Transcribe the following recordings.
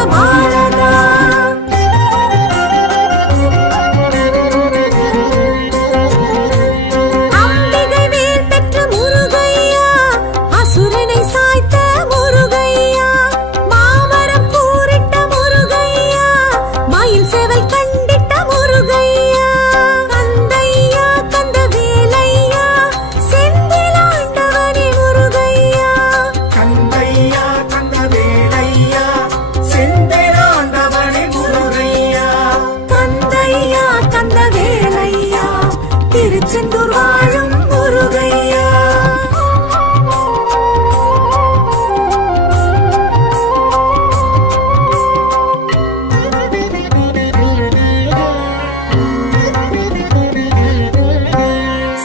சிவபாலகா. அம்பிகை வேல் பெற்ற முருகையா, அசுரனை சாய்த்த முருகையா, மாமரம் கூறிட்ட முருகையா, மயில் சேவல் கண்டிட்ட முருகையா, கந்தையா கந்த வேலையா, செந்திலாண்டவனே முருகையா. கந்தையா கந்த வேலையா, செந்திலாண்டவனே முருகையா. கந்தையா கந்த வேலையா, திருச்செந்தூர் வாழும் முருகையா.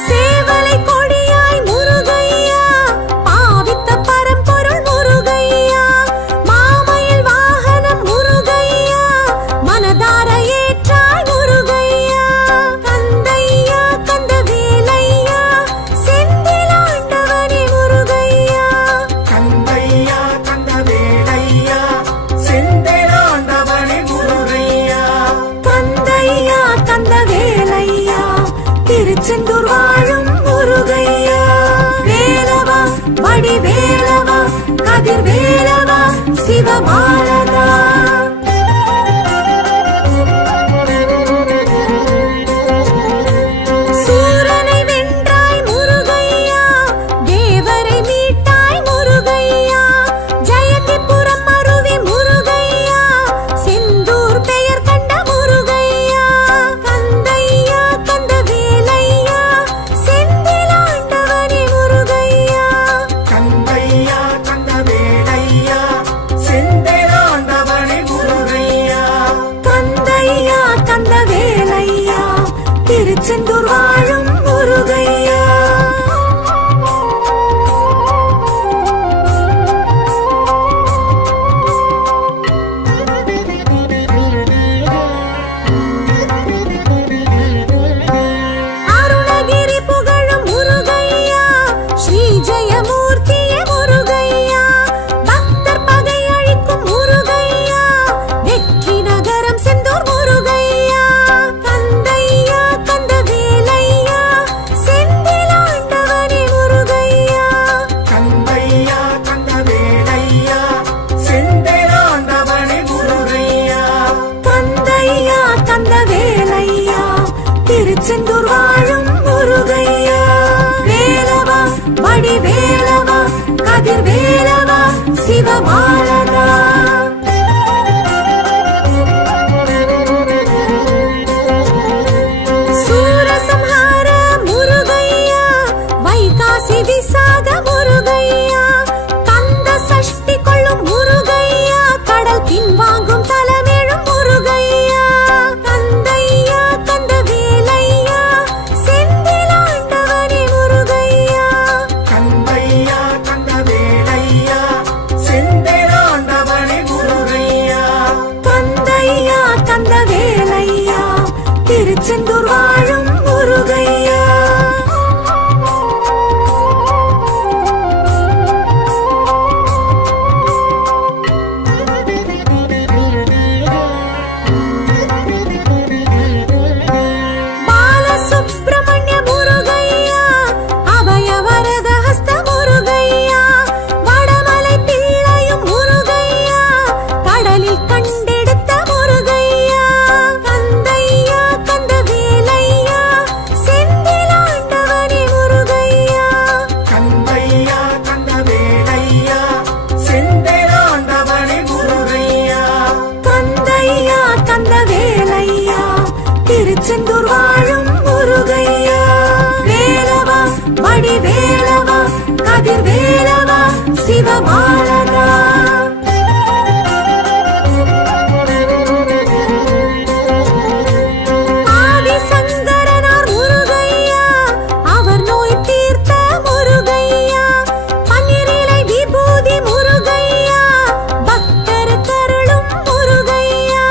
சேவலை கொடியாய் முருகையா, பாவித்த பரம்பொருள் முருகையா, மாமயில் வாகனம் முருகையா, மனதார ஏற்றாய் முருகையா. கந்தையா கந்த வேலையா, செந்திலாண்டவனே முருகையா. கந்தையா கந்த வேலையா, செந்திலாண்டவனே முருகையா. கந்தையா கந்த வேலையா, திருச்செந்தூர் வாழும் முருகையா. வேலவா வடிவேலவா, கதிர் வேலவா, சிவபாலகா. சூரனை வென்றாய் முருகையா, தேவரை மீட்டாய் முருகையா, ஜெயந்திபுரம் அருவி முருகையா, செந்தூர் பெயர் கண்ட முருகையா. கந்தையா கந்த வேலையா, செந்திலாண்டவனே முருகையா. கந்தையா கந்த வேலையா, செந்திலாண்டவனே முருகையா. கந்தையா கந்த வேலையா, திருச்செந்தூர் வாழும் முருகையா. அருணகிரி புகழும் முருகையா, ஸ்ரீ ஜெயமூர்த்தியே முருகையா, பக்தர் பகை அழிக்கும் முருகையா, வெற்றி நகரம் செந்தூர் முருகையா. கந்தையா கந்த வேலையா, செந்திலாண்டவனே முருகையா. கந்தையா கந்த வேலையா, செந்திலாண்டவனே முருகையா. கந்தையா கந்த வேலையா, திருச்செந்தூர் வாழும் முருகையா. வேலவா வடிவேலவா, கதிர் வேலவா, சிவபாலகா. சூரசம்ஹார முருகையா, வைகாசி விசாக முருகையா, கந்த சஷ்டி கொள்ளும் முருகையா, கடல் பின்வாங்கும் தலமேழும் முருகையா. கந்தையா கந்த வேலையா, செந்திலாண்டவனே முருகையா. கந்தையா கந்த வேலையா, செந்திலாண்டவனே முருகையா. கந்தையா கந்த வேலையா, திருச்செந்தூர் வாழும் முருகையா. பாலசுப்ரமணிய முருகையா, அபயவரத ஹஸ்த முருகையா, வடமலை பிள்ளையும் முருகையா, கடலில் கண்டெடுத்த முருகையா. கந்தையா கந்த வேலையா, செந்திலாண்டவனே முருகையா. கந்தையா கந்த வேலையா, செந்திலாண்டவனே முருகையா. கந்தையா கந்த வேலையா, திருச்செந்தூர் வாழும் முருகையா. வேலவா வடிவேலவா, கதிர் வேலவா, சிவபாலகா. ஆதிசங்கரனார் முருகையா, அவர் நோய் தீர்த்த முருகையா, பன்னிரிலை விபூதி முருகையா, பக்தர் கருளும் முருகையா.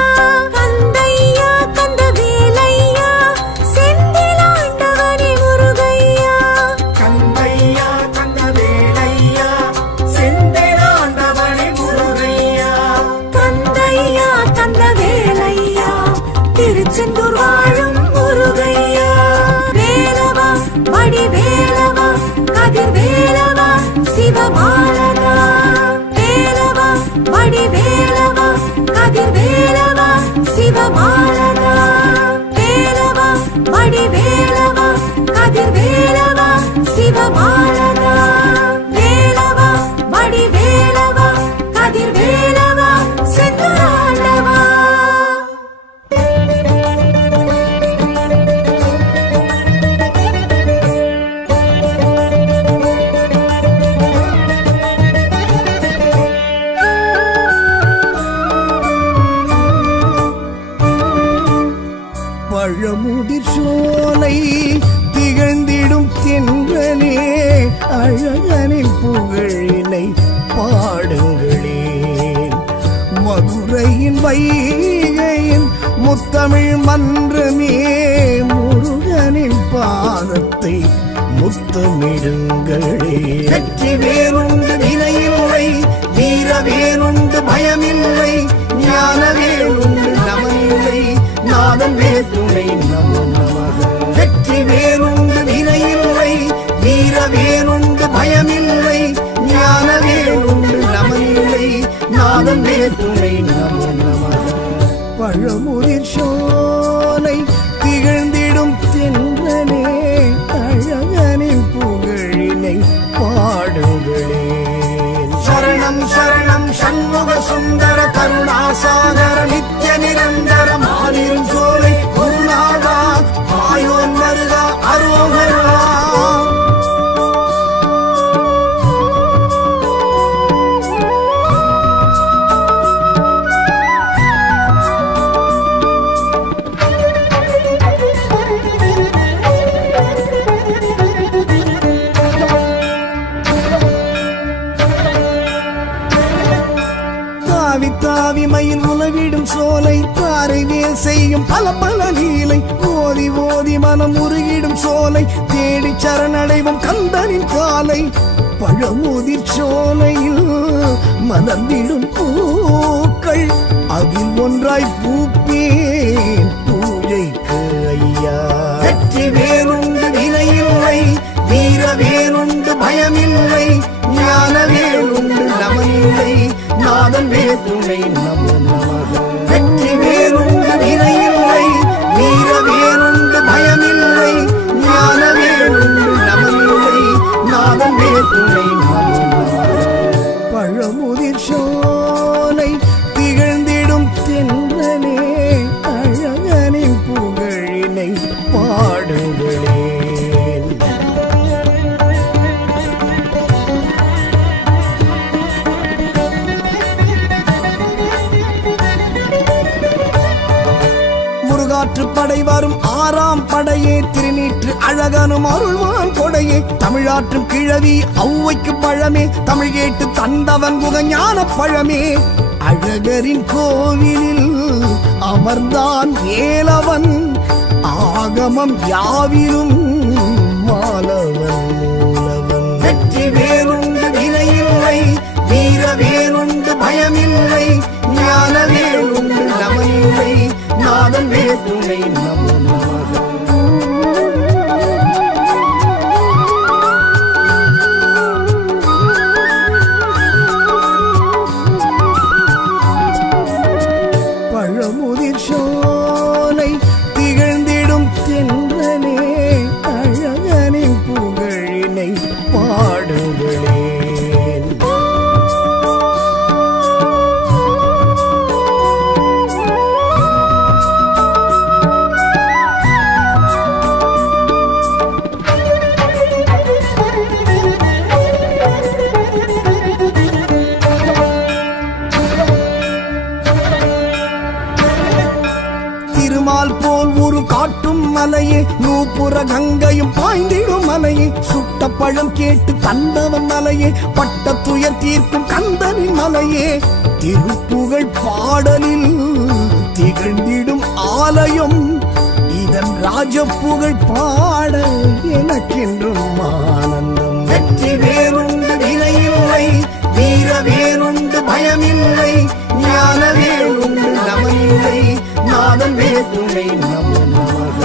கந்தையா கந்த வேலையா, செந்திலாண்டவனே முருகையா. கந்தையா கந்த வேலையா, செந்திலா முருகையா கந்தவேலையா திருச்செந்தூர் வாழும் முருகையா வேலவா வடிவேலவா கதிர்வேலவா சிவபாலகா வேலவா வடிவேலவா கதிர்வேலவா சிவபாலகா வேலவா வடிவேலவா கதிர்வேலவா சிவபாலகா வேலவா வடிவேலவா கதிர்வேலவா செந்தூராண்டவா. பழமுதிர் சோலை திகழ்ந்திடும் தென்றலே அழகனின் புகழினை பாடுங்களே மதுரையின் வைகையின் முத்தமிழ் மன்றமே முருகனின் பாதத்தை முத்தமிடுங்களே வெற்றி வேறுண்டு வினையில்லை வீர வேறுண்டு பயமில்லை ஞான வேறுண்டு நமனில்லை நாதன் வேற்றுமை நமோ நமக வெற்றி வேறுண்டு வினையில்லை வீர வேறுண்டு பயமில்லை ஞான வேறுண்டு நமனில்லை நாதன் வேற்றுமை நமோ நமக பழமுதிர் சோலை திகழ்ந்திடும் தென்றலே அழகனின் புகழினை பாடுங்களே சரணம் சரணம் சண்முக சுந்தர கருணாசாகர நித்ய நிரந்தர மாலிரும் சோலை குருநாதா ஆயோன் வருகா அரோகரா. தாவிமயில் உலவிடும் சோலை தாரைவே செய்யும் பல பல லீலை ஓதி ஓதி மனம் உருகிடும் சோலை தேடி சரணடைவும் கந்தனின் காலை பழமுதிர் சோலையில் மலர்ந்திடும் பூக்கள் அதில் ஒன்றாய் பூப்பேன் பூஜைக்கு ஐயா வெற்றி வேறுண்டு வினையில்லை வீர வேறுண்டு பயமில்லை ஞான வேறுண்டு நமனில்லை நாதன் வேற்றுமை நமோ நமக வெற்றி வேறுண்டு வினையில்லை வீர வேறுண்டு பயமில்லை ஞான வேறுண்டு நமனில்லை நாதன் வேற்றுமை நமோ நமக பழமுதிர் சோலை திகழ்ந்திடும் தென்றலே அழகனின் புகழினை பாடுங்களே. படை வரும் ஆறாம் படையே திருநீற்று அழகனும் அருள்வான் கொடையே தமிழாற்றும் கிழவி ஔவைக்கு பழமே தமிழ் கேட்டு தந்தவன் குகஞான பழமே அழகரின் கோவிலில் அமர்ந்தான் ஏலவன் ஆகமம் யாவிலும் மாலவன் மூலவன் வெற்றி வேறுண்டு வினையில்லை வீர வேறுண்டு பயமில்லை ஞான வேறுண்டு நமனில்லை நாதன் வேற்றுமை நமோ நமக பழமுதிர் சோலை திகழ்ந்திடும் தென்றலே அழகனின் புகழினை பாடுங்களே. போல் ஒரு காட்டும் மலையே நூப்புற கங்கையும் பாய்ந்திடும் மலையே சுட்ட பழம் கேட்டு தந்தவன் மலையே பட்ட துயர் தீர்க்கும் கந்தனின் மலையே திருப்புகழ் பாடலில் திகழ்ந்திடும் ஆலயம் இதன் ராஜப்புகழ் பாட எனக்கென்றும் ஆனந்தம் வெற்றி வேறுண்டு வினையில்லை வீர வேறுண்டு பயமில்லை ஞானவேல் உண்டு நமனில்லை நாதன் வேதுணை நம நமக.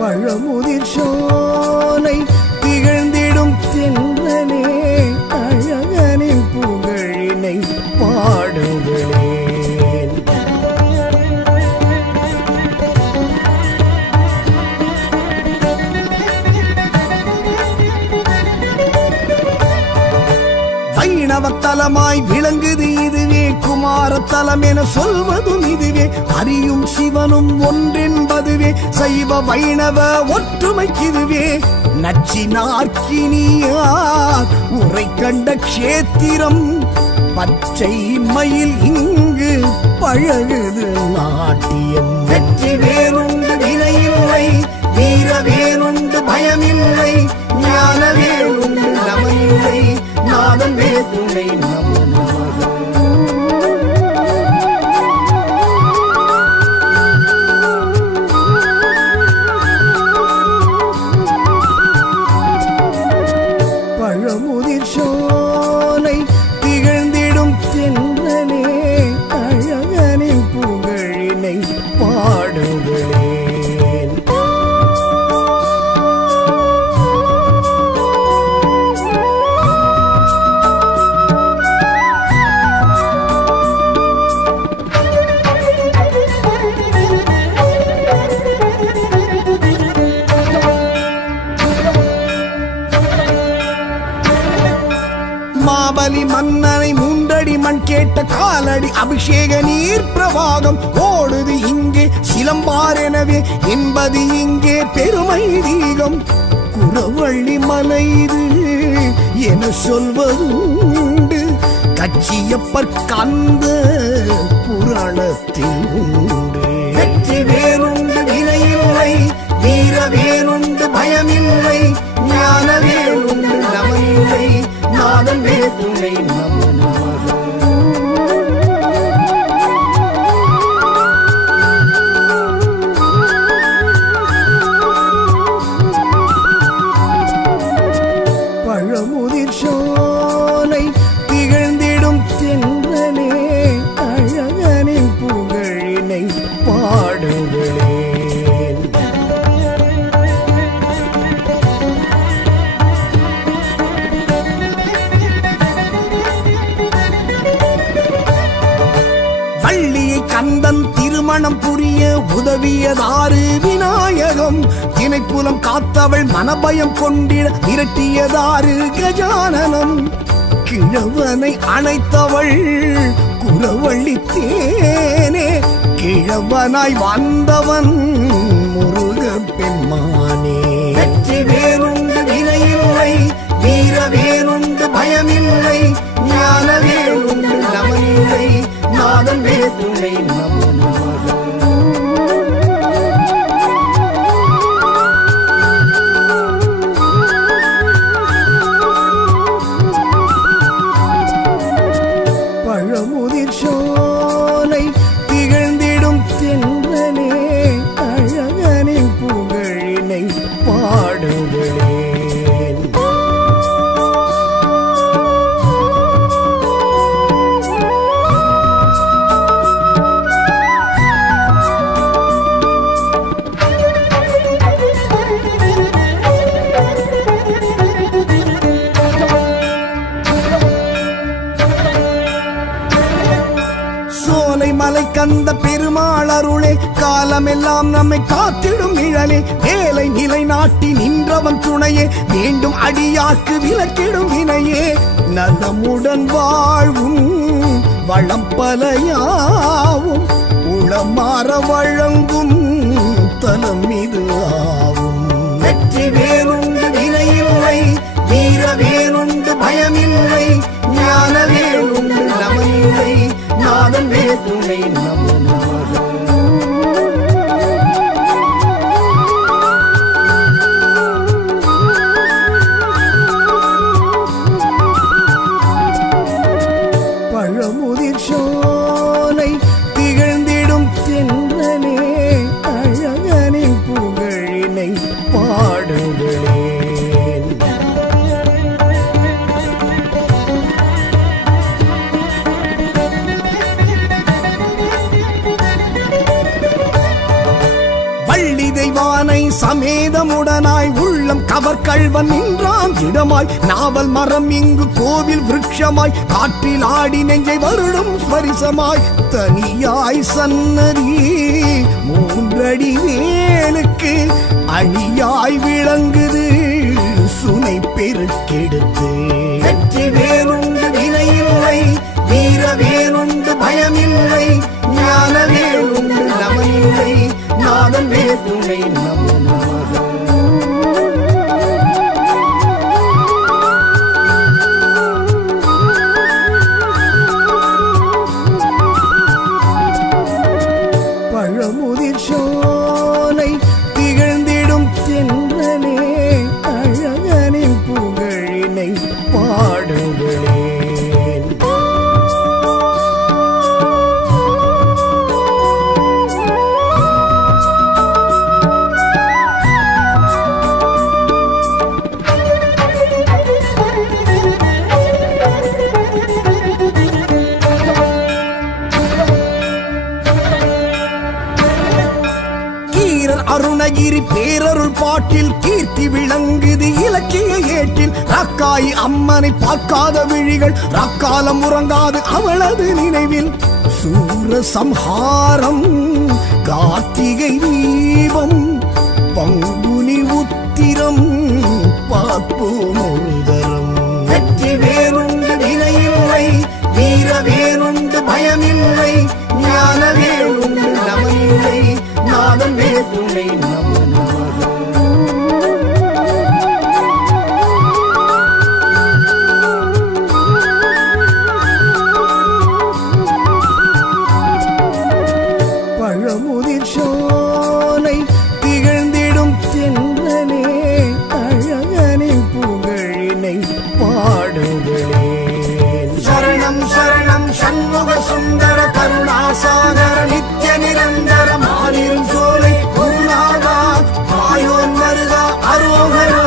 பழமுதிர் சோலை திகழ்ந்திடும் தென்றலே அழகனின் புகழினை பாடுங்களேன். வைணவத்தலமாய் விளங்குது இதுவே, குமாரத்தலம் என சொல்வதும் இதுவே, அறியும் சிவனும் ஒன்றென்பதுவே, சைவ வைணவ ஒற்றுமைக்கிதுவே. நச்சினார்க்கினியார் உரை கண்ட க்ஷேத்திரம், பச்சை மயில் இங்கு பழகுது நாட்டியம். வெற்றி வேறுண்டு வினையில்லை, வீர வேறுண்டு பயமில்லை, ஞான வேறுண்டு நமனில்லை நாதன் வேதுணை நம நமக. பழமுதிர் சோலை திகழ்ந்திடும் தென்றலே அழகனின் புகழினை பாடுங்களேன். மாபலி மன்னனை மூன்றடி மண் கேட்ட காலடி அபிஷேக நீர் பிரவாகம் ஓடுது இங்கே சிலம்பார் எனவே என்பது இங்கே பெருமை தீகம். குறவள்ளி மலை இது என சொல்வதுண்டு, கச்சியப்பர் கந்த புராணத்தில் உண்டு. வெற்றி வேறுண்டு வினையில்லை, வீர வேறுண்டு பயமில்லை, ஞான வேறுண்டு நமனில்லை நாதன் வேதுணை நம நமக. பழமுதிர் சோலை திகழ்ந்திடும் தென்றலே அழகனின் புகழினை பாடுங்களேன். வள்ளியை கந்தன் திருமணம் புரிய உதவியதாறு விநாயகம், தினைப்புலம் காத்தவள் மனபயம் கொண்டிட விரட்டியதாறு கஜானனம், கிழவனை அணைத்தவள் குறவள்ளி தேனே, கிழவனாய் வந்தவன் முருக பெண்மானே. வெற்றி வேறுண்டு வினையில்லை, வீர வேறுண்டு பயமில்லை, ஞான வேறுண்டு நமனில்லை நாதன் வேதுணை நம நமக. பழமுதிர் சோலை திகழ்ந்திடும் தென்றலே அழகனின் புகழினை பாடுங்களேன். மலை கந்த பெருமாள் அருளே, காலமெல்லாம் நம்மை காத்திடும் நிழலே, வேலை நிலை நாட்டி நின்றவன் துணையே, வேண்டும் அடியாக்கு விலக்கிடும் வினையே, நலமுடன் வாழ்வும் வளம் பலையாவும் உளமாற வழங்கும் தலம் இது ஆவும். வெற்றி வேறுண்டு வினையில்லை, வீர வேறுண்டு பயமில்லை, ஞான வேறுண்டு நமனில்லை நாதன் வேதுணை நம நமக. பழமுதிர் சோலை திகழ்ந்திடும் தென்றலே அழகனின் புகழினை பாடுங்களேன். வள்ளி தெய்வானை சமேதமுடனாய் உள்ளம் கவர்கள்வன் நின்றான் இடமாய் நாவல் மரம் இங்கு கோவில் விருட்சமாய் காற்றில் ஆடி நெஞ்சை வருடும் ஸ்பரிசமாய் தனியாய் சன்னதி மூன்றடி வேலுக்கு அணியாய் விளங்குது சுனை பெருக்கெடுத்து. வெற்றி வேறுண்டு வினையில்லை, வீர வேறுண்டு பயமில்லை, ஞான வேறுண்டு நமனில்லை, நாதன் வேற்றுணை நமோ நமக. பழமுதிர் சோலை திகழ்ந்திடும் தென்றலே அழகனின் புகழினை பாடுங்களேன். அருணகிரி பேரருள் பாட்டில் கீர்த்தி விளங்குது இலக்கிய ஏட்டில். ராக்காயி அம்மனை பார்க்காத விழிகள் ராக்காலம் உறங்காது அவளது நினைவில். சூர சம்ஹாரம் கார்த்திகை தீபம் பங்குனி உத்திரம் பார்ப்போம் ஒரு தரம். வெற்றி வேறுண்டு வினையில்லை, வீர வேறுண்டு பயமில்லை, ஞான வேறுண்டு நமனில்லை, நாதன் வேற்றுணை நமோ நமக. பழமுதிர் சோலை திகழ்ந்திடும் தென்றலே அழகனின் புகழினை பாடுங்களேன். சரணம் சரணம் சண்முக சுந்தர கருணாசாகர நித்ய நிரந்தர மாலிரும் சோலை குருநாதா மாயோன் வருகா அரோகரா.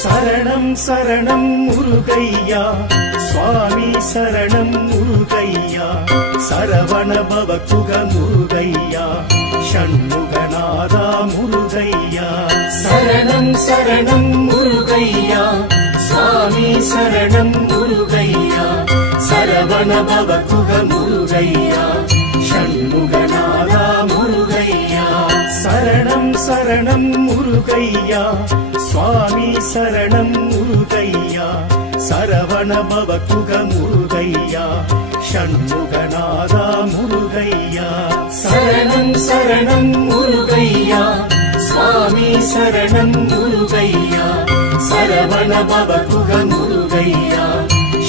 சரணம் சரணம் முருகையா சுவாமி சரணம் முருகையா சரவண பவகுக முருகையா ஷண்முகநாதா முருகையா. சரணம் சரணம் முருகையா சுவாமி சரணம் முருகையா சரவண பவகுக முருகையா ஷண்முகநாதா முருகையா. சரணம் சரணம் முருகையா சுவாமி சரணம் முருகையா சரவண பவகுக முருகையா ஷண்முகநாதா முருகையா. சரணம் சரணம் முருகையா சுவாமி சரணம் முருகையா சரவண பவகுக முருகையா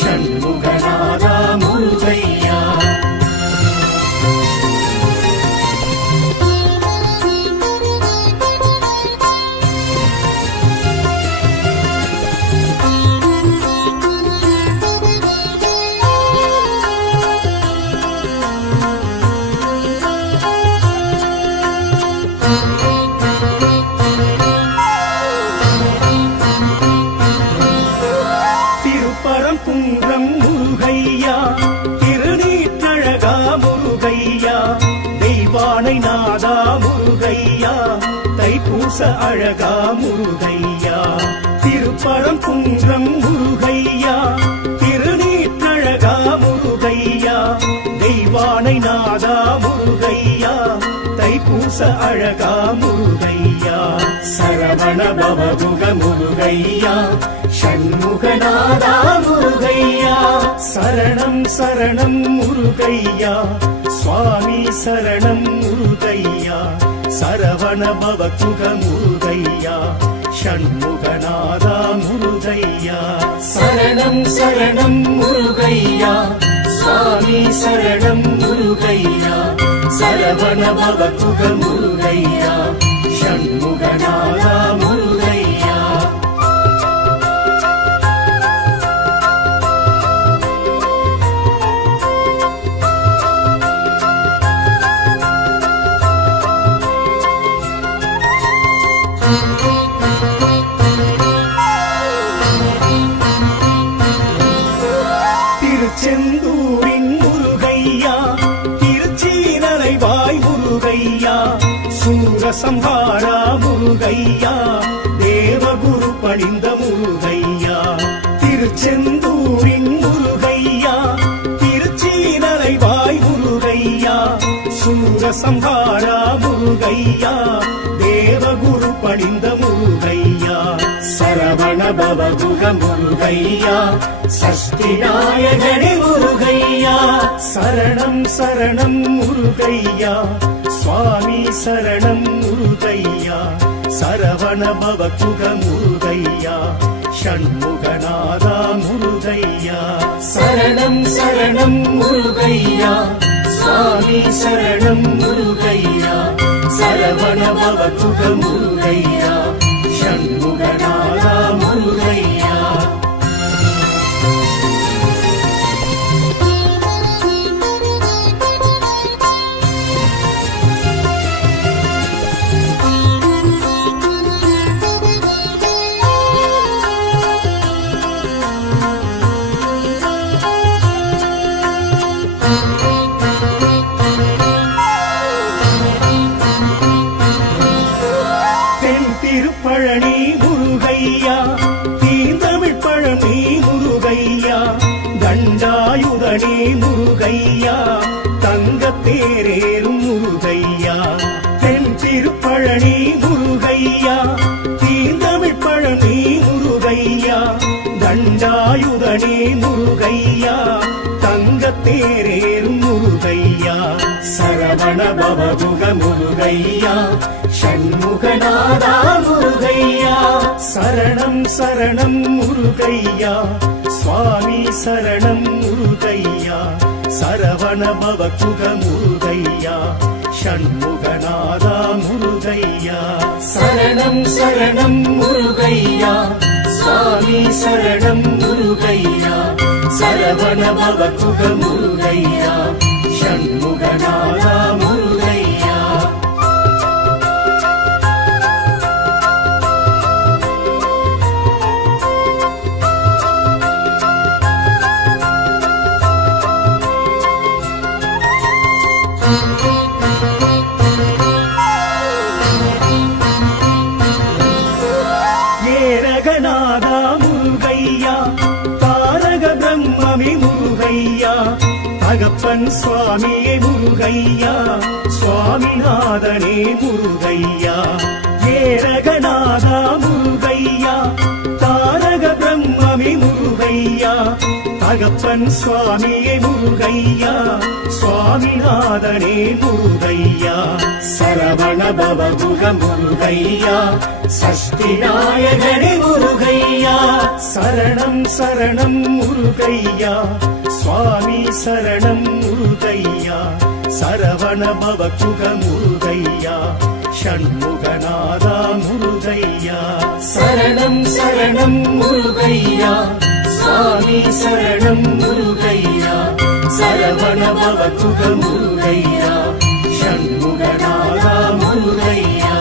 ஷண்முகநாதா முருகையா. திருப்பரங்குன்றம் முருகையா திருநீற்றழகா முருகையா தெய்வானை நாதா முருகையா தைப்பூச அழகா முருகையா. திருப்பரங்குன்றம் முருகையா திருநீற்றழகா முருகையா தெய்வானை நாதா முருகையா தைப்பூச அழகா முருகையா. சரவண பவகுக முருகையா ஷண்முகநாதா முருகையா சரணம் சரணம் முருகையா சுவாமி சரணம் முருகையா சரவண பவகுக முருகையா ஷண்முகநாதா முருகையா சரணம் சரணம் முருகையா சுவாமி சரணம் முருகையா சரவண பவகுக முருகையா ஷண்முகநாதா முருகையா திருச்செந்தூரின் முருகையா திருச்சீரலைவாய் முருகையா சூரசம்ஹாரா முருகையா தேவகுரு பணிந்த முருகையா திருச்செந்தூரின் முருகையா திருச்சீரலைவாய் முருகையா சூரசம்ஹாரா முருகையா தேவகுரு பணிந்த முருகையா சரவண பவகுக முருகையா சஷ்டிநாயகனே முருகையா சரணம் சரணம் முருகையா சுவாமி சரணம் முருகையா சரவண பவகுக முருகையா ஷண்முகநாதா முருகையா சரணம் சரணம் முருகையா சுவாமி சரணம் முருகையா சரவண பவகுக முருகையா ஷண்முகநாதா முருகையா திருப்பழனி முருகையா தீந்தமிழ் பழனி முருகையா தண்டாயுதனே முருகையா தங்கத்தேரேறும் முருகையா தென் திருப்பழனி முருகையா தீந்தமிழ் பழனி முருகையா தண்டாயுதனே முருகையா தங்கத்தேரேறும் முருகையா சரவண பவகுக முருகையா ஷண்முகநாதா முருகையா சரணம் சரணம் முருகையா சுவாமி சரணம் முருகையா சரவண பவகுக முருகையா ஷண்முகநாதா முருகையா சரணம் சரணம் முருகையா சுவாமி சரணம் முருகையா சரவண பவகுக முருகையா ஷண்முகநாதா முருகையா ஏரகநாதா முருகையா தாரக பிரம்மமே முருகையா தகப்பன் சுவாமியே முருகையா சுவாமிநாதனே முருகையா ஏரகநாதா முருகையா தாரக பிரம்மமே முருகையா தகப்பன் சுவாமியே முருகையா சுவாமிநாதனே முருகையா சரவண பவகுக முருகையா சஷ்டிநாயகனே முருகையா சரணம் சரணம் முருகையா சுவாமி சரணம் முருகையா சரவண பவகுக முருகையா ஷண்முகநாதா முருகையா சரணம் சரணம் முருகையா சுவாமி சரணம் முருகையா சரவண பவகுக முருகையா ஷண்முகநாதா முருகையா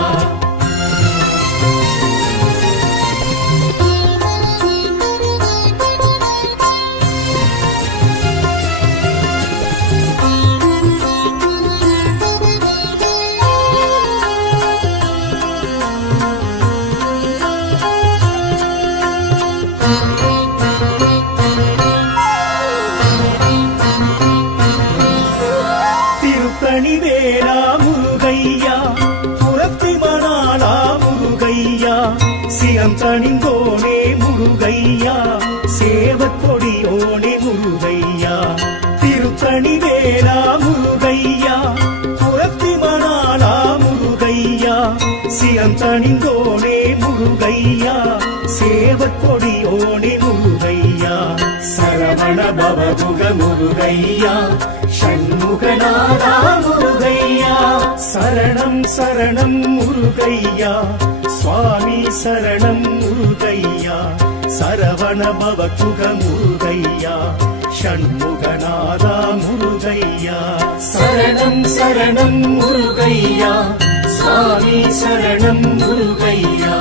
திருத்தணிவேலா முருகையா புறத்தி மணாலா முருகையா சிரம் தணிந்தோனே முருகையா முருகையா சேவற்கொடியோனே முருகையா திருத்தணி வேலா முருகையா புரத்தி மணாலா முருகையா சிரந்தணிந்தோனே முருகையா சேவற்கொடியோனே முருகையா சரவண பவமுக முருகையா ஷண்முகநாதா முருகையா சரணம் சரணம் முருகையா சுவாமி சரணம் முருகையா சரவண பவமுக முருகையா ஷண்முகநாதா முருகையா சரணம் சரணம் முருகையா சுவாமி சரணம் முருகையா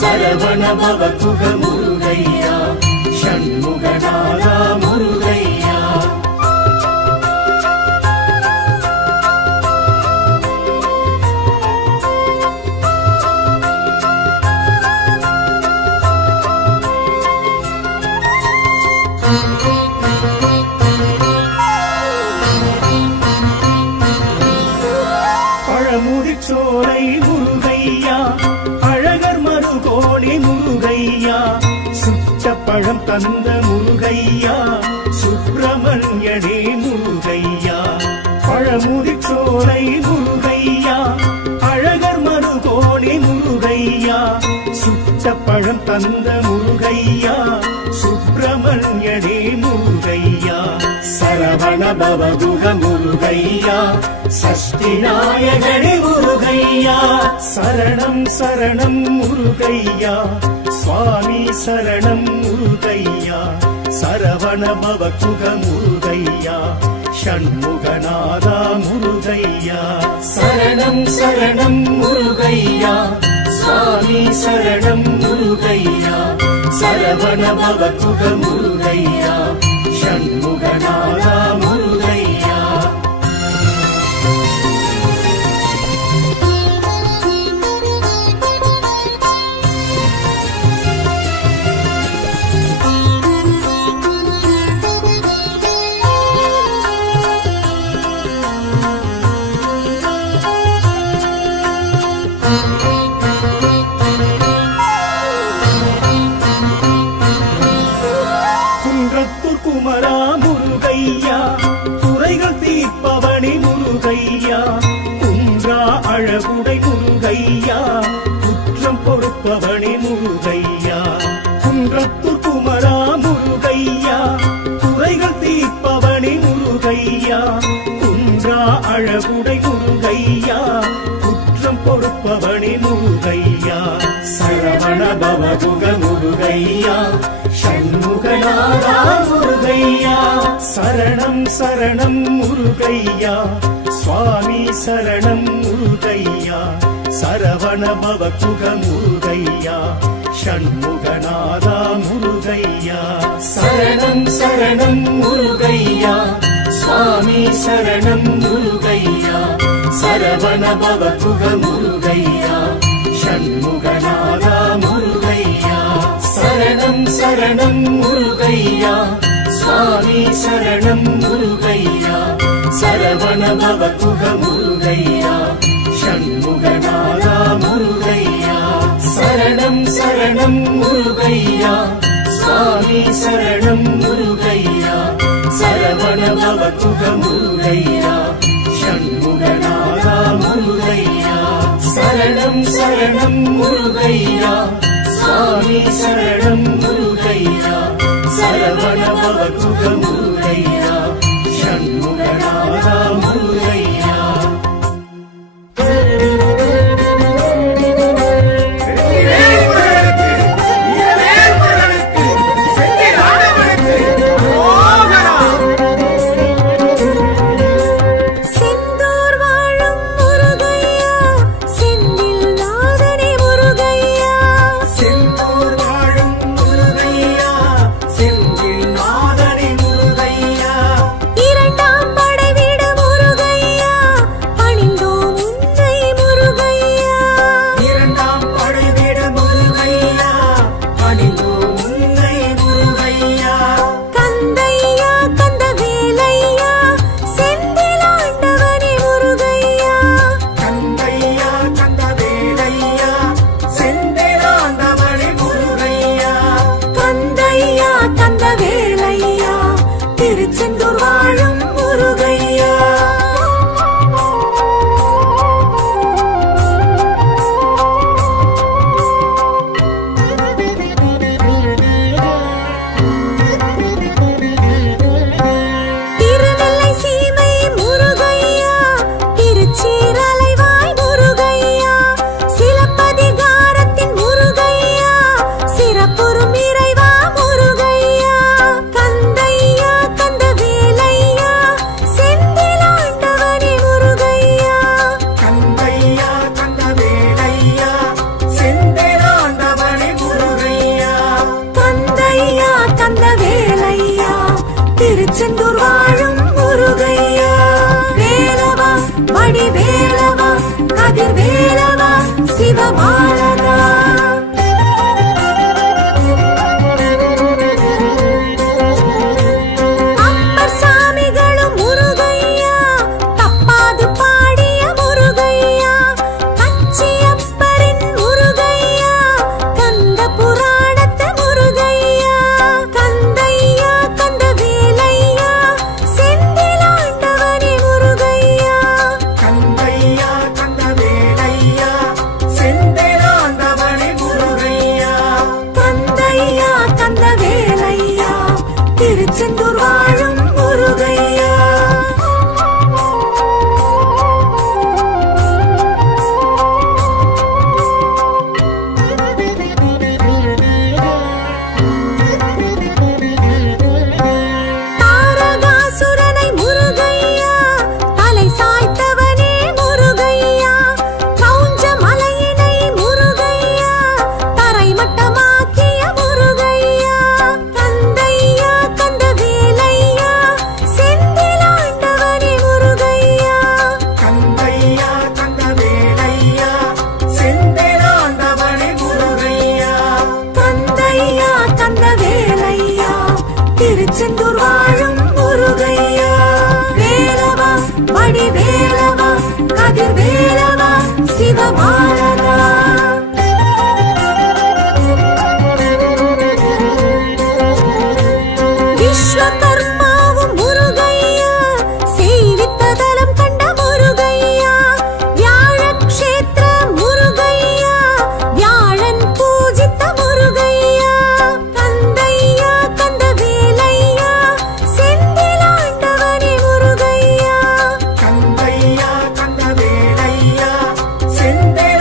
சரவண பவமுக முருகையா ஷண்முகநாதா முருகையா பழமுதிர்ச்சோலை முருகையா அழகர் மருகோணி முருகையா சுட்ட பழம் தந்த முருகையா சுப்பிரமணியனே முருகையா பழமுதிர்ச்சோலை முருகையா அழகர் மருகோணி முருகையா சுட்ட பழம் தந்த முருகையா சுப்பிரமணியனே முருகையா சரவண பவகுக முருகையா சஷ்டி நாயகனே முருகையா சரணம் சரணம் முருகையா சுவாமி சரணம் முருகையா சரவண பவகுக முருகையா ஷண்முகநாதா முருகையா சரணம் சரணம் முருகையா சுவாமி சரணம் முருகையா சரவண பவகுக முருகையா ஷண்முகநாதா முருகையா குன்றத்தூர் குமரா முருகையா குறைகள் தீர்ப்பவனே முருகையா குன்றா அழகுடை முருகையா குற்றம் பொறுப்பவனே முருகையா குன்றத்தூர் குமரா முருகையா குறைகள் தீர்ப்பவனே முருகையா குன்றா அழகுடை முருகையா குற்றம் பொறுப்பவனே முருகையா சரவண பவகுக முருகையா ஷண்முகநாதா முருகையா சரணம் சரணம் முருகையா சுவாமி சரணம் முருகையா சரவண பவகுக முருகையா ஷண்முகநாதா முருகையா சரணம் சரணம் முருகையா சுவாமி சரணம் முருகையா சரவண பவகுக முருகையா ஷண்முகநாதா முருகையா சரணம் சரணம் முருகையா சுவாமி சரணம் முருகையா சரவண பவகுக முருகையா ஷண்முகநாதா முருகையா சரணம் சரணம் முருகையா சுவாமி சரணம் முருகையா சரவண பவகுக முருகையா ஷண்முகநாதா முருகையா சரணம் சரணம் முருகையா சுவாமி சரணம் முருகையா சரவண பவகுக முருகையா ஷண்முகநாதா முருகையா செந்தூர் வாழும் முருகையா செந்தில் நாதனே முருகையா செந்தூர் வாழும் முருகையா செந்தில் நாதனே முருகையா திருச்செந்தூர் வாழும் முருகையா வேலவா வடிவேலவா கதிர்வேலவா சிவபாலகா விஸ்வகர்மாவும் முருகையா செய்வித்ததலம் கண்ட முருகையா வியாழக்ஷேத்திர முருகையா வியாழன் பூஜித்த முருகையா கந்தையா கந்தவேலையா செந்திலாண்டவனே முருகையா கந்தையா கந்தவேலையா செந்தில்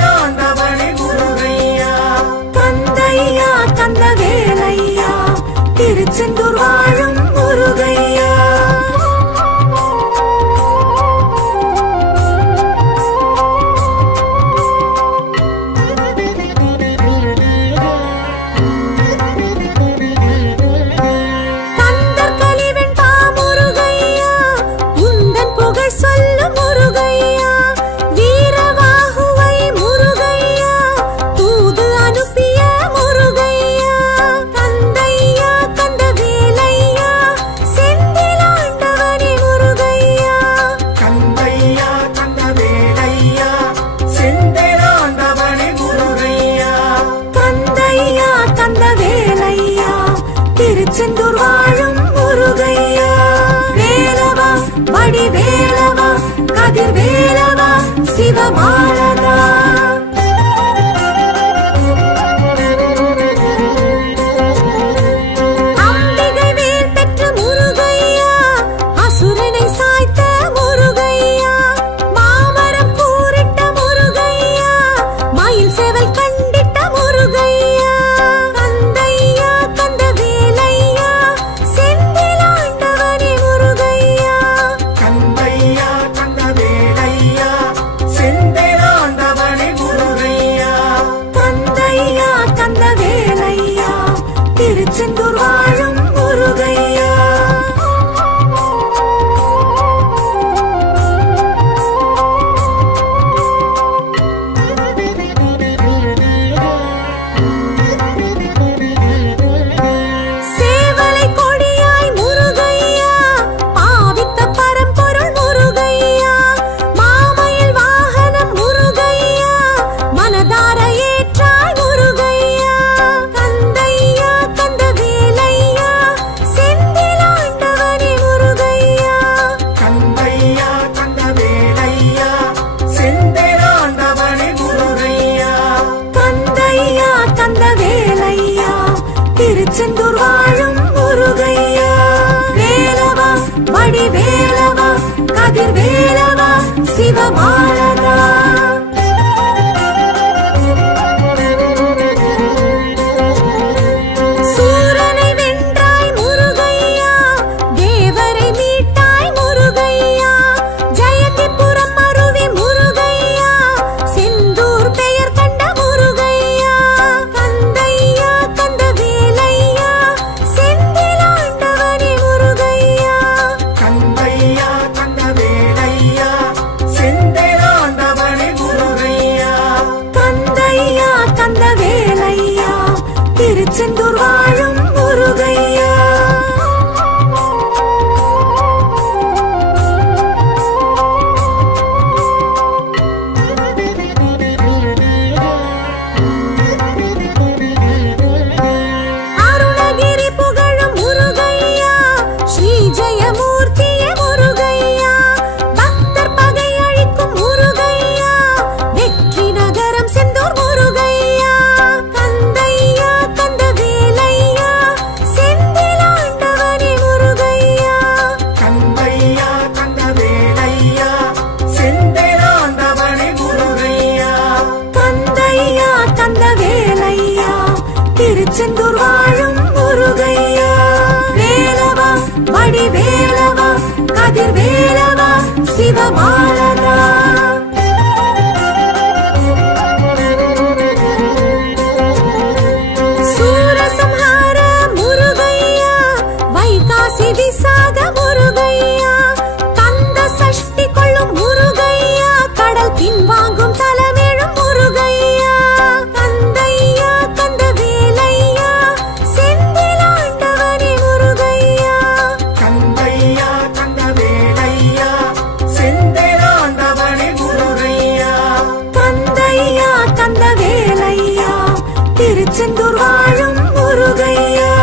திருச்செந்தூர் வாழும் முருகையா.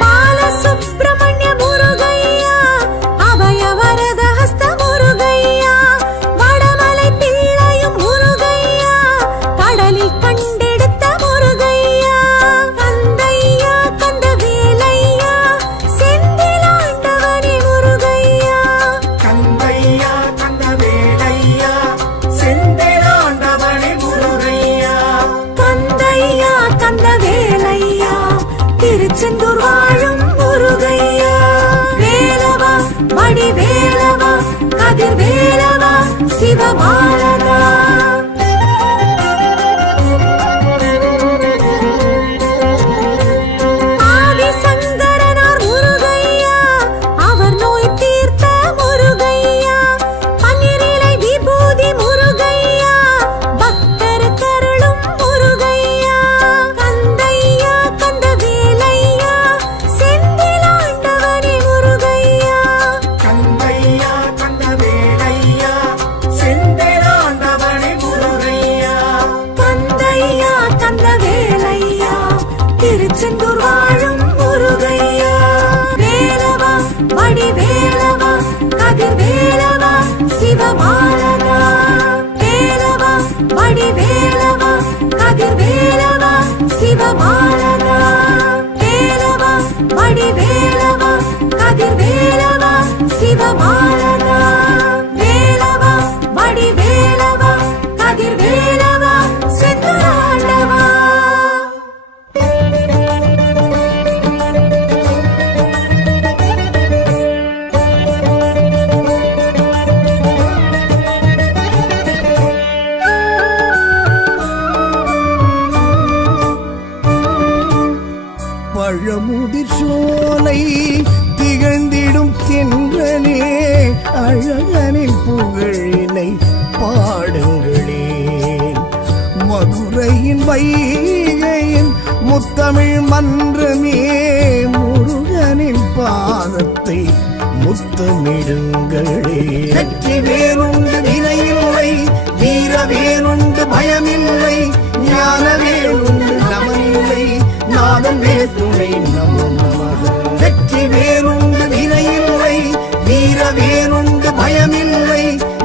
பாலசுப்ரமணிய முருகையா, அபயவரத ஹஸ்த முருகையா, வடமலை பிள்ளையும் முருகையா, கடலில் கண்டெடுத்த முருகையா, கந்தையா கந்தவேலையா, செந்திலாண்டவனே முருகையா. கந்தையா கந்தவேலையா, செந்திலாண்டவனே முருகையா. கந்தையா கந்தவேலையா, திருச்செந்தூர் வாழும் முருகையா. வேலவா வடிவேலவா, கதிர்வேலவா, சிவபாலகா. ஆதிசங்கரனார் முருகையா, அவர் நோய் தீர்த்த முருகையா, பன்னிரிலை விபூதி முருகையா, பக்தர் கருளும் முருகையா. கந்தையா கந்தவேலையா, செந்திலாண்டவனே முருகையா. கந்தையா கந்தவேலையா, செந்திலாண்டவனே முருகையா. கந்தையா கந்தவேலையா, திருச்செந்தூர் வாழும் முருகையா. வேலவா வடிவேலவா, கதிர்வேலவா, சிவபாலகா. வேலவா வடிவேலவா, கதிர்வேலவா, சிவபாலகா. வேலவா வடிவேலவா, கதிர்வேலவா, சிவபாலகா. வேலவா வடிவேலவா, கதிர்வேலவா, செந்திலாண்டவா. பழமுதிர் சோலை திகழ்ந்திடும் தென்றலே, அழகனின் புகழினை பாடுங்களே. மதுரையின் வைகையின் முத்தமிழ் மன்றமே, முருகனின் பாதத்தை முத்தமிடுங்களே. வெற்றி வேறுண்டு வினையில்லை, வீர வேறுண்டு பயமில்லை, ஞான வேறுண்டு நமனில்லை, நாதன் வேற்றுமை நமோ நமக. வெற்றி வேறுண்டு வினையில்லை, வீர வேறுண்டு பயமில்லை,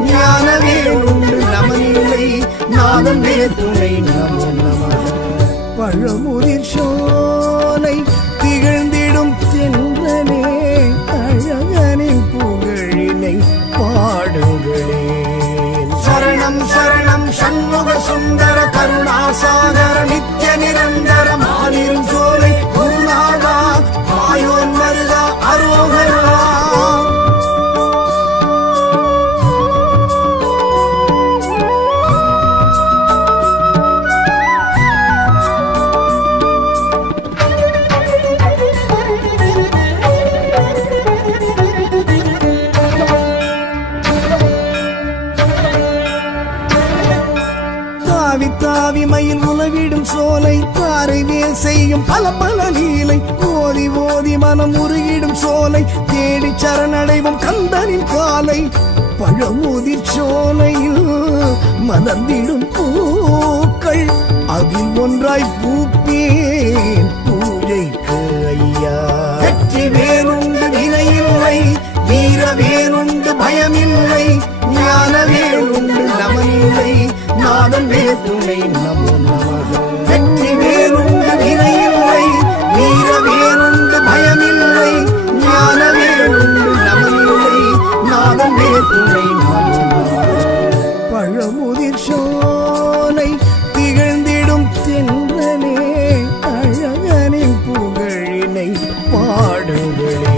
ஞான வேறுண்டு நமனில்லை, நாதன் வேற்றுமை நமோ நமக. பழமுதிர் சோலை திகழ்ந்திடும் தென்றலே, அழகனின் புகழினை பாடுங்களே. சரணம் சரணம் சண்முக சுந்தர கருணாசாகர நித்ய நிரந்தர மாலிரும் சோலை குருநாதா, மாயோன் மருகா அரோகரா. தாவி தாவி மயில் உலவிடும் சோலை, தாரை வேல் செய்யும் பல பல லீலை, ஓதி ஓதி மனம் உருகிடும் சோலை, தேடி சரணடைவும் கந்தனின் காலை. பழமுதிர் சோலையில் மலர்ந்திடும் பூக்கள், அதில் ஒன்றாய் பூப்பேன் பூஜைக்கு ஐயா. வெற்றி வேறுண்டு வினையில்லை, வீர வேறுண்டு பயமில்லை, ஞான வேறுண்டு நமனில்லை, நாதன் வேற்றுமை நமோ நமக. வெற்றி வேறுண்டு வினையில்லை, வீர வேறுண்டு பயமில்லை, ஞான வேறுண்டு நமனில்லை, நாதன் வேற்றுமை நமோ நமக. பழமுதிர் சோலை திகழ்ந்திடும் தென்றலே, அழகனின் புகழினை பாடுங்களே.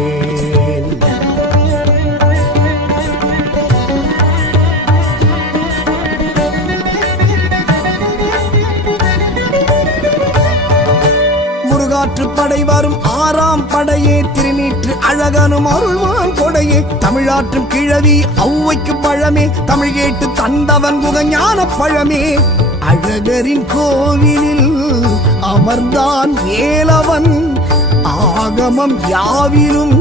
முருகாற்று படை வரும் ஆறாம் படையே, திருநீற்று அழகனும் அருள்வான் கொடையே, தமிழாற்றும் கிழவி ஔவைக்கு பழமே, தமிழ் கேட்டு தந்தவன் முகஞான பழமே. அழகரின் கோவிலில் அமர்ந்தான் ஏலவன், ஆகமம் யாவிலும்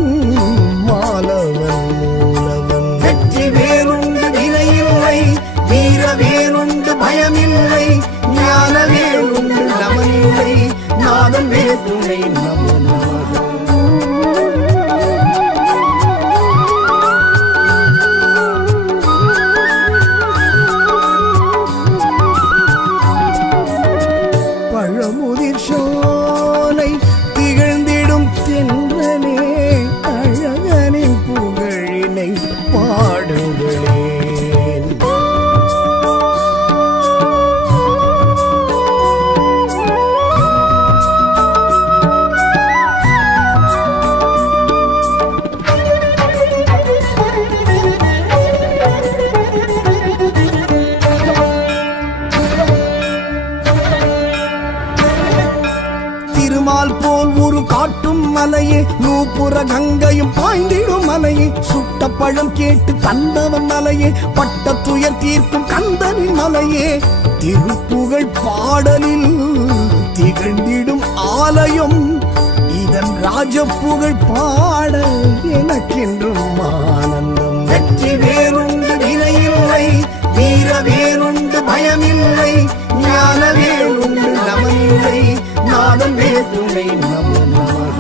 மாலவன் மூலவன். வெற்றி வேறுண்டு வினையில்லை, வீர வேறுண்டு பயமில்லை, ஞான வேறுண்டு நமனில்லை, நாதன் வேற்றுணை நமனாக. பழமுதிர் சோலை திகழ்ந்திடும் தென்றலே, அழகனின் புகழினை பாடுங்களேன். திருமால் போல் ஒரு காட்டும் மலையே, நூப்புற கங்கையும் பாய்ந்திடும் மலையே, சுட்ட பழம் கேட்டு தந்தவன் மலையே, பட்ட துயர் தீர்க்கும் கந்தனின் மலையே, திருப்புகழ் பாடலில் திகழ்ந்திடும் ஆலயம், இதன் ராஜப்புகழ் பாட எனக்கென்றும் ஆனந்தம். வெற்றி வேறுண்டு வினையில்லை, வீர வேறுண்டு பயமில்லை, ஞான வேறுண்டு நமனில்லை, நாதன் வேற்றுணை நமனாக.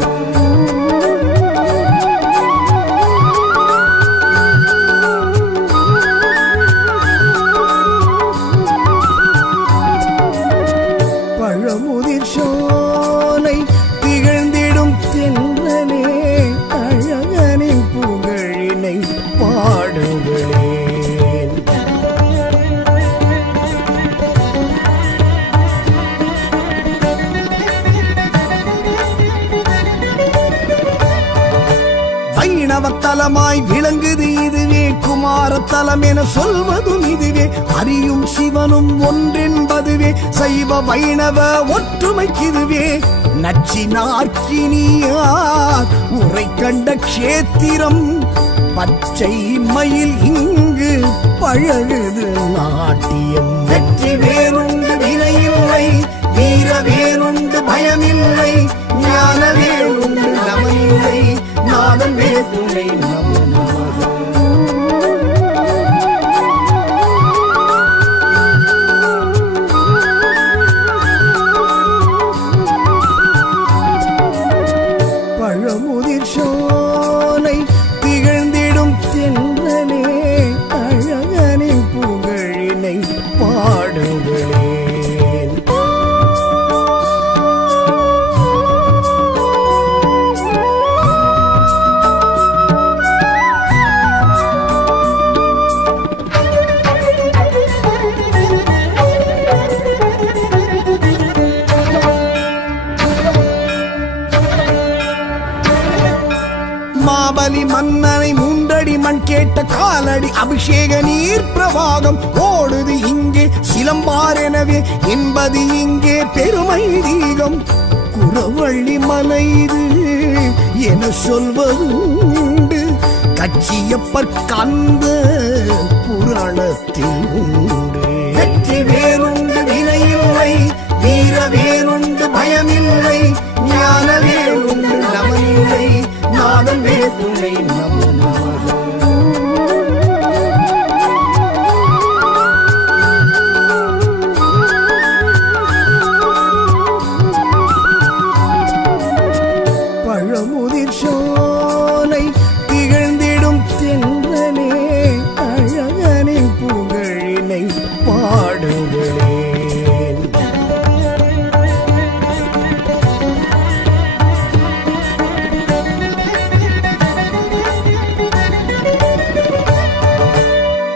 பழமுதிர் சோலை திகழ்ந்திடும் தென்றலே, அழகனின் புகழினை பாடுங்களேன். வைணவத்தலமாய் விளங்குது இதுவே, குமாரத்தலம் என சொல்வதும் இதுவே, அறியும் சிவனும் ஒன்றென்பதுவே, சைவ வைணவ ஒற்றுமைக்கிதுவே, நச்சினார்க்கினியார் உரை கண்ட க்ஷேத்திரம், பச்சை மயில் இங்கு பழகுது நாட்டியம். வெற்றி வேறுண்டு வினையில்லை, வீர வேறுண்டு பயமில்லை, ஞான வேறுண்டு நமனில்லை, நாதன் வேற்றுணை நமனாக. பழமுதிர் சோலை திகழ்ந்திடும் தென்றலே, அழகனின் புகழினை பாடுங்களேன். மாபலி மன்னனை மூன்றடி மண் கேட்ட காலடி அபிஷேக நீர் பிரவாகம் ஓடுது இங்கே, சிலம்பார் எனவே என்பது இங்கே பெருமை தீகம். குறவள்ளி மலை இது என சொல்வதுண்டு, கச்சியப்பர் கந்த புராணத்தில் உண்டு. வெற்றி வேறுண்டு வினையில்லை, வீர வேறுண்டு பயமில்லை, ஞான வேறுண்டு நமனில்லை, நாதன் வேற்றுணை நமனாக. பழமுதிர் சோலை திகழ்ந்திடும் தென்றலே, அழகனின் புகழினை பாடுங்களேன்.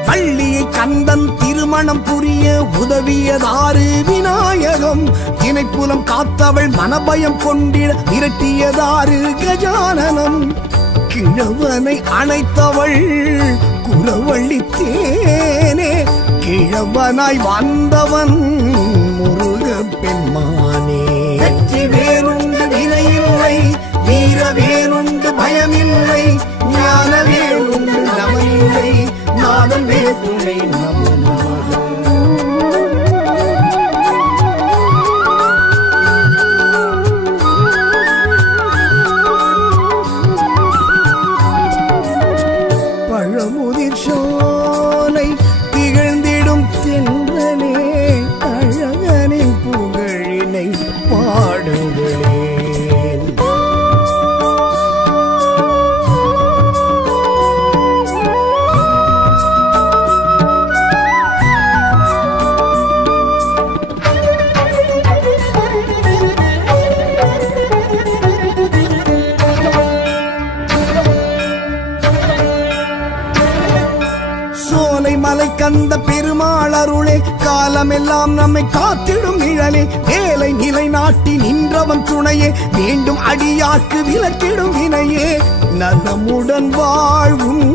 வள்ளியை கந்தன் திருமணம் புரிய உதவியதாறு விநாயகம், தினைப்புலம் காத்தவள் மனபயம் கொண்டிட விரட்டியதாறு கஜானனம், கிழவனை அணைத்தவள் குறவள்ளி தேனே, கிழவனாய் வந்தவன் முருக பெண்மானே. வெற்றி வேறுண்டு வினையில்லை, வீர வேறுண்டு பயமில்லை, ஞான வேறுண்டு நமனில்லை, நாதன் வேற்றுணை நமனாக. புகழினை பாடுங்களேன். மலை கந்த பெருமாள் அருளே, காலமெல்லாம் நம்மை காத்திடும் நிழலே, வேலை நிலை நாட்டி நின்றவன் துணையே, வேண்டும் அடியாக்கு விலக்கிடும் வினையே, நலமுடன் வாழ்வும்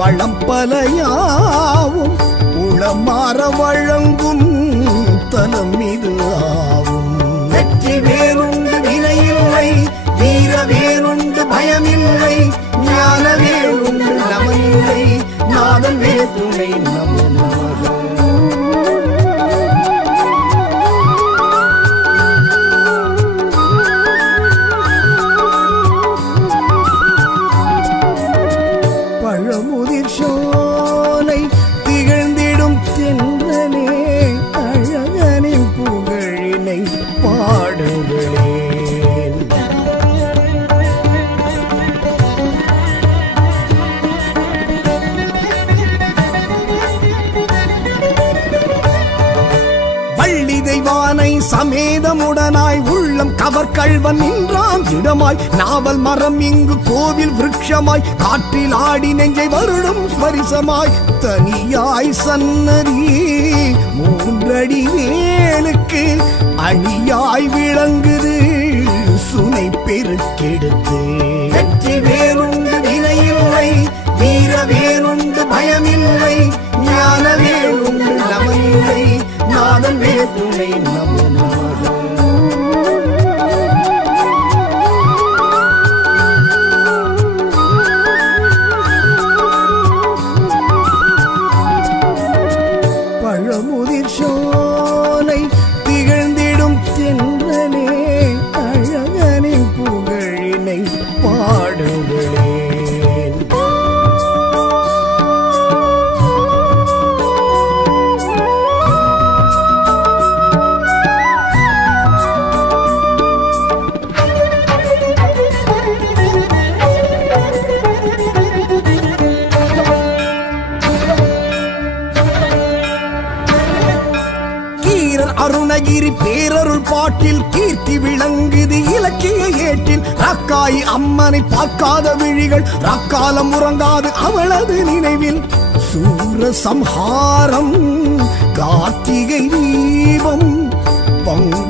வளம் பலையாவும் உளமாற வழங்கும் தலம் இது ஆவும். வெற்றி வேறுண்டு வினையில்லை, வீர வேறுண்டு பயமில்லை, ஞான வேறுண்டு நமனில்லை, நாதன் வேற்றுமை நமனாக. பழமுதிர் சோலை திகழ்ந்திடும் தென்றலே, அழகனின் புகழினை பாடுங்களேன். தெய்வானை சமேதமுடனாய் உள்ளம் கவர்கல்வன் நின்றான் இடமாய், நாவல் மரம் இங்கு கோவில் விருட்சமாய், காற்றில் ஆடி நெஞ்சை வருடும் ஸ்பரிசமாய், தனியாய் சன்னதி மூன்றடி வேலுக்கு அணியாய் விளங்குது சுனை பெருக்கெடுத்து. வெற்றி வேறுண்டு வினையில்லை, வீர வேறுண்டு பயமில்லை, ஞான வேறுண்டு நமனில்லை, நாதன் வேற்றுமை நமனாக. பழமுதிர் சோலை திகழ்ந்திடும் தென்றலே, அழகனின் புகழினை பாடுங்களேன். அருணகிரி பேரருள் பாட்டில் கீர்த்தி விளங்குது இலக்கிய ஏட்டில், ராக்காய் அம்மனை பார்க்காத விழிகள் ராக்காலம் உறங்காது அவளது நினைவில், சூர சம்ஹாரம் கார்த்திகை தீபம் பங்கு